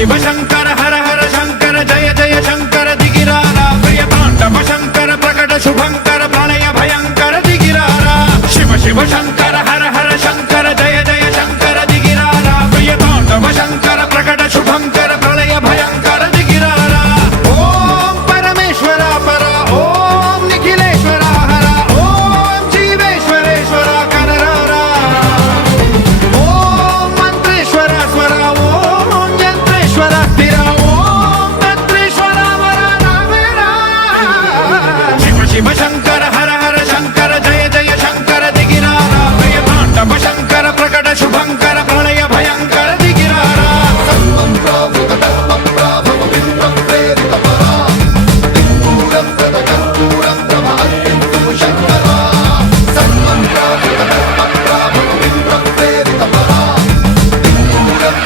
शिव शंकर हर हर शंकर जय जय शंकर दिगिरारा प्रिय तांडव शंकर प्रकट शुभंकर प्रणय भयंकर दिगिरारा शिव शिव शंकर